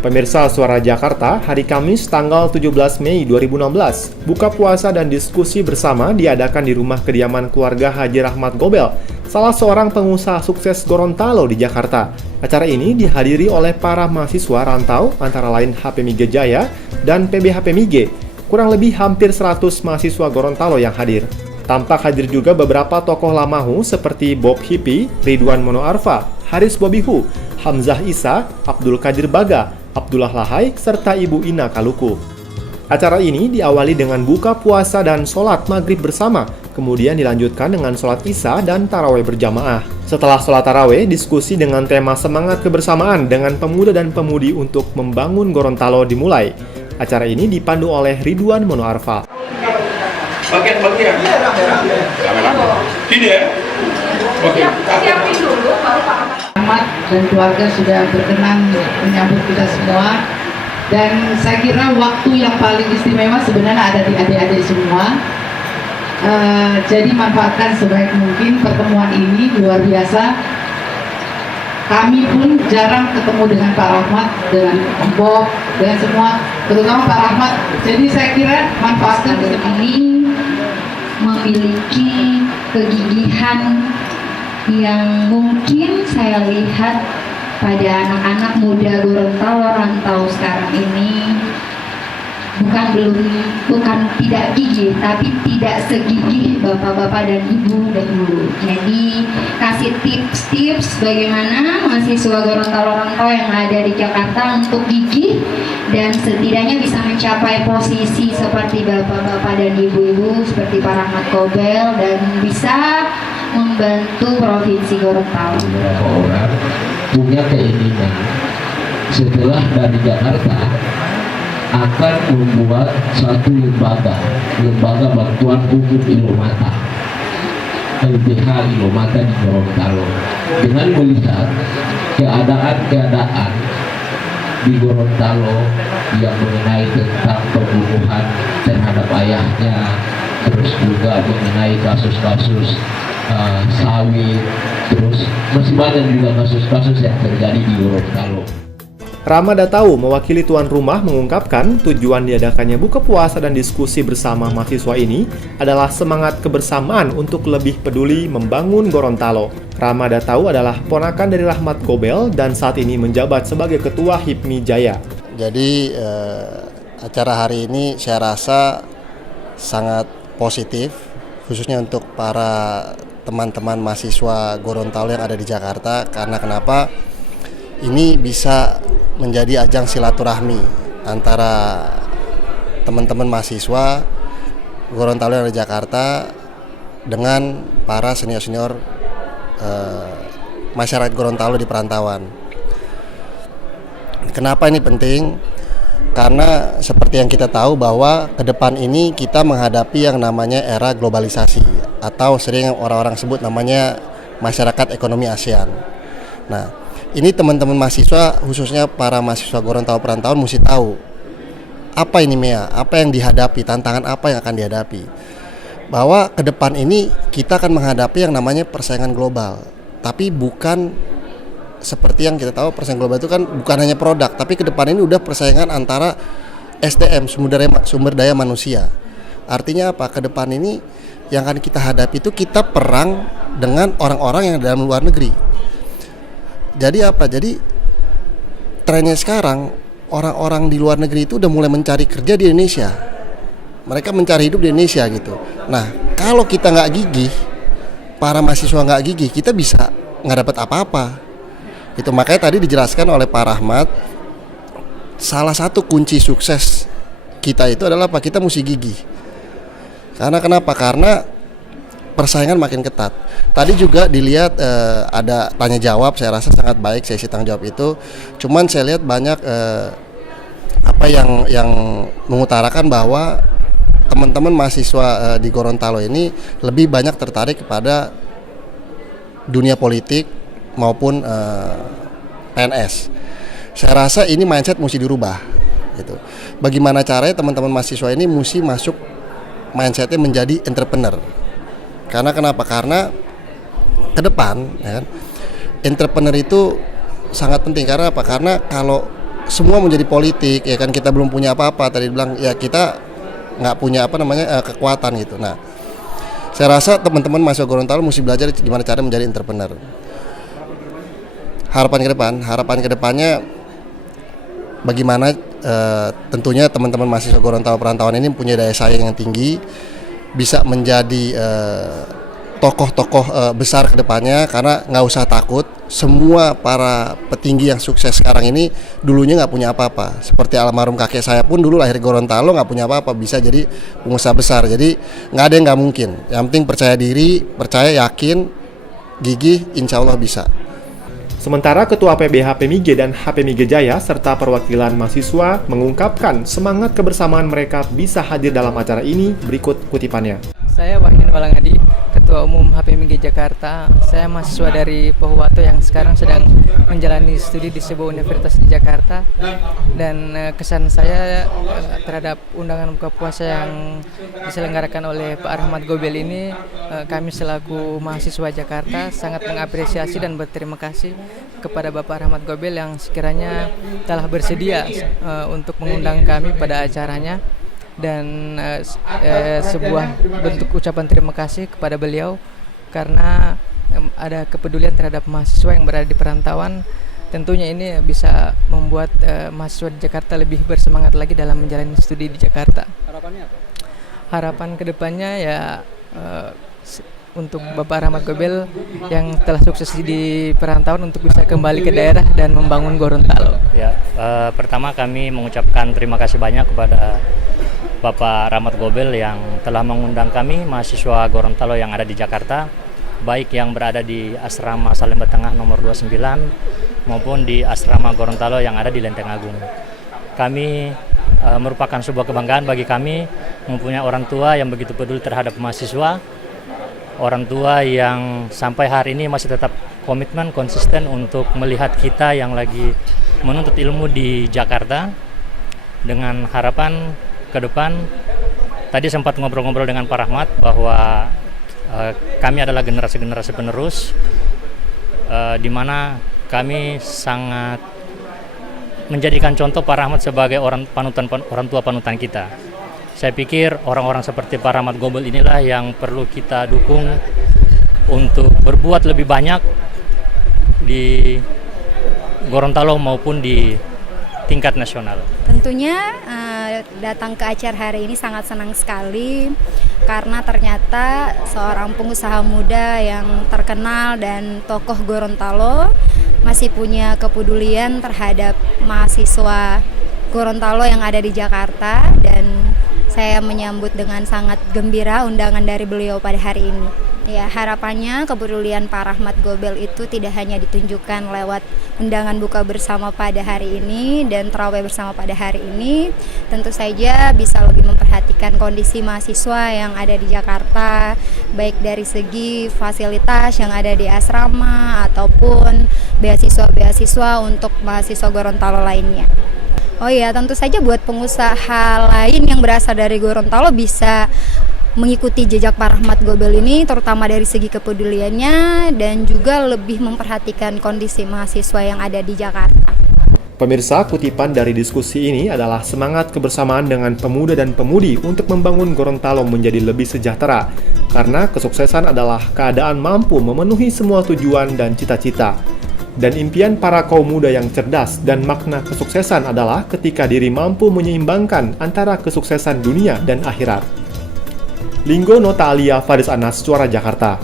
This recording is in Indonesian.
Pemirsa Suara Jakarta, hari Kamis tanggal 17 Mei 2016, buka puasa dan diskusi bersama diadakan di rumah kediaman keluarga Haji Rahmat Gobel, salah seorang pengusaha sukses Gorontalo di Jakarta. Acara ini dihadiri oleh para mahasiswa rantau antara lain HPMIG Jaya dan PBHPMIG. Kurang lebih hampir 100 mahasiswa Gorontalo yang hadir. Tampak hadir juga beberapa tokoh lamahu seperti Bob Hippie, Ridwan Mono Arfa, Haris Bobihu, Hamzah Isa, Abdul Qadir Baga, Abdullah Lahai, serta Ibu Ina Kaluku. Acara ini diawali dengan buka puasa dan sholat maghrib bersama, kemudian dilanjutkan dengan sholat isya dan tarawih berjamaah. Setelah sholat tarawih, diskusi dengan tema semangat kebersamaan dengan pemuda dan pemudi untuk membangun Gorontalo dimulai. Acara ini dipandu oleh Ridwan Mono Arfa. Bagian-bagian? Iya, rame-rame. Gini ya? Oke. Siapin dulu, baru Pak Ahmad dan keluarga sudah berkenan menyambut kita semua. Dan saya kira waktu yang paling istimewa sebenarnya ada di adik-adik semua. Jadi manfaatkan sebaik mungkin pertemuan ini, luar biasa. Kami pun jarang ketemu dengan Pak Rahmat, dengan Bob, dengan semua, terutama Pak Rahmat. Jadi saya kira manfaatkan ini memiliki kegigihan yang mungkin saya lihat pada anak-anak muda Gorontalo rantau sekarang ini bukan tidak gigih, tapi tidak segigih bapak-bapak dan ibu dahulu. Jadi kasih tips-tips bagaimana mahasiswa Gorontalo rantau yang ada di Jakarta untuk gigih dan setidaknya bisa mencapai posisi seperti bapak-bapak dan ibu-ibu seperti Pak Rahmat Gobel dan bisa membantu Provinsi Gorontalo. Beberapa orang punya keinginan setelah dari Jakarta akan membuat satu lembaga bantuan hukum Ilomata, LBH Ilomata di Gorontalo, dengan melihat keadaan di Gorontalo yang mengenai tentang pembunuhan terhadap ayahnya, terus juga mengenai kasus-kasus sawit, terus masih banyak juga kasus-kasus yang terjadi di Gorontalo. Rama Datau mewakili tuan rumah mengungkapkan tujuan diadakannya buka puasa dan diskusi bersama mahasiswa ini adalah semangat kebersamaan untuk lebih peduli membangun Gorontalo. Rama Datau adalah ponakan dari Rahmat Gobel dan saat ini menjabat sebagai ketua HIPMI Jaya. Jadi acara hari ini saya rasa sangat positif, khususnya untuk para teman-teman mahasiswa Gorontalo yang ada di Jakarta. Karena kenapa? Ini bisa menjadi ajang silaturahmi antara teman-teman mahasiswa Gorontalo yang ada di Jakarta dengan para senior-senior masyarakat Gorontalo di perantauan. Kenapa ini penting? Karena seperti yang kita tahu bahwa ke depan ini kita menghadapi yang namanya era globalisasi atau sering orang-orang sebut namanya masyarakat ekonomi ASEAN. Nah, ini teman-teman mahasiswa, khususnya para mahasiswa Gorontalo perantauan mesti tahu apa ini MEA, apa yang dihadapi, tantangan apa yang akan dihadapi. Bahwa ke depan ini kita akan menghadapi yang namanya persaingan global. Tapi bukan seperti yang kita tahu, persaingan global itu kan bukan hanya produk, tapi ke depan ini udah persaingan antara SDM, sumber daya manusia. Artinya apa? Ke depan ini yang akan kita hadapi itu kita perang dengan orang-orang yang dalam luar negeri. Jadi apa? Jadi trennya sekarang orang-orang di luar negeri itu udah mulai mencari kerja di Indonesia. Mereka mencari hidup di Indonesia gitu. Nah, kalau kita nggak gigih, para mahasiswa nggak gigih, kita bisa nggak dapat apa-apa. Itu makanya tadi dijelaskan oleh Pak Rahmat, salah satu kunci sukses kita itu adalah apa? Kita mesti gigih. Karena kenapa? Karena persaingan makin ketat. Tadi juga dilihat ada tanya jawab, saya rasa sangat baik sesi tanya jawab itu. Cuman saya lihat banyak apa yang mengutarakan bahwa teman-teman mahasiswa di Gorontalo ini lebih banyak tertarik kepada dunia politik maupun PNS. Saya rasa ini mindset mesti dirubah gitu. Bagaimana caranya teman-teman mahasiswa ini mesti masuk mindsetnya menjadi entrepreneur. Karena kenapa? Karena ke depan ya kan, entrepreneur itu sangat penting. Karena apa? Karena kalau semua menjadi politik, ya kan, kita belum punya apa-apa. Tadi bilang ya kita nggak punya kekuatan gitu. Nah, saya rasa teman-teman mahasiswa Gorontalo mesti belajar gimana cara menjadi entrepreneur. Harapan kedepannya bagaimana tentunya teman-teman mahasiswa Gorontalo perantauan ini punya daya saing yang tinggi, bisa menjadi tokoh-tokoh besar ke depannya, karena nggak usah takut, semua para petinggi yang sukses sekarang ini dulunya nggak punya apa-apa. Seperti almarhum kakek saya pun dulu lahir Gorontalo nggak punya apa-apa, bisa jadi pengusaha besar. Jadi nggak ada yang nggak mungkin, yang penting percaya diri, percaya, yakin, gigih, insya Allah bisa. Sementara Ketua PBH PMIG dan HPMIG Jaya serta perwakilan mahasiswa mengungkapkan semangat kebersamaan mereka bisa hadir dalam acara ini. Berikut kutipannya. Saya Wahyudin Walangadi, Ketua Umum HPMIG Jakarta. Saya mahasiswa dari Pohuwato yang sekarang sedang menjalani studi di sebuah universitas di Jakarta. Dan kesan saya terhadap undangan buka puasa yang diselenggarakan oleh Pak Rahmat Gobel ini, kami selaku mahasiswa Jakarta sangat mengapresiasi dan berterima kasih kepada Bapak Rahmat Gobel yang sekiranya telah bersedia untuk mengundang kami pada acaranya. Dan sebuah bentuk ucapan terima kasih kepada beliau karena ada kepedulian terhadap mahasiswa yang berada di perantauan. Tentunya ini bisa membuat mahasiswa di Jakarta lebih bersemangat lagi dalam menjalani studi di Jakarta. Harapannya apa? Harapan kedepannya ya untuk Bapak Rahmat Gobel yang telah sukses di perantauan untuk bisa kembali ke daerah dan membangun Gorontalo. Ya, pertama kami mengucapkan terima kasih banyak kepada Bapak Rahmat Gobel yang telah mengundang kami mahasiswa Gorontalo yang ada di Jakarta, baik yang berada di Asrama Salemba Tengah nomor 29 maupun di Asrama Gorontalo yang ada di Lenteng Agung. Kami merupakan sebuah kebanggaan bagi kami mempunyai orang tua yang begitu peduli terhadap mahasiswa, orang tua yang sampai hari ini masih tetap komitmen konsisten untuk melihat kita yang lagi menuntut ilmu di Jakarta dengan harapan ke depan. Tadi sempat ngobrol-ngobrol dengan Pak Rahmat bahwa kami adalah generasi-generasi penerus, di mana kami sangat menjadikan contoh Pak Rahmat sebagai orang tua panutan kita. Saya pikir orang-orang seperti Pak Rahmat Gobel inilah yang perlu kita dukung untuk berbuat lebih banyak di Gorontalo maupun di tingkat nasional. Tentunya datang ke acara hari ini sangat senang sekali karena ternyata seorang pengusaha muda yang terkenal dan tokoh Gorontalo masih punya kepedulian terhadap mahasiswa Gorontalo yang ada di Jakarta, dan saya menyambut dengan sangat gembira undangan dari beliau pada hari ini. Ya, harapannya kepedulian Pak Rahmat Gobel itu tidak hanya ditunjukkan lewat undangan buka bersama pada hari ini dan tarawih bersama pada hari ini, tentu saja bisa lebih memperhatikan kondisi mahasiswa yang ada di Jakarta, baik dari segi fasilitas yang ada di asrama ataupun beasiswa-beasiswa untuk mahasiswa Gorontalo lainnya. Oh iya, tentu saja buat pengusaha lain yang berasal dari Gorontalo bisa mengikuti jejak Pak Rahmat Gobel ini, terutama dari segi kepeduliannya dan juga lebih memperhatikan kondisi mahasiswa yang ada di Jakarta. Pemirsa, kutipan dari diskusi ini adalah semangat kebersamaan dengan pemuda dan pemudi untuk membangun Gorontalo menjadi lebih sejahtera, karena kesuksesan adalah keadaan mampu memenuhi semua tujuan dan cita-cita. Dan impian para kaum muda yang cerdas, dan makna kesuksesan adalah ketika diri mampu menyeimbangkan antara kesuksesan dunia dan akhirat. Linggo Nota Alia Faris Anas, Suara Jakarta.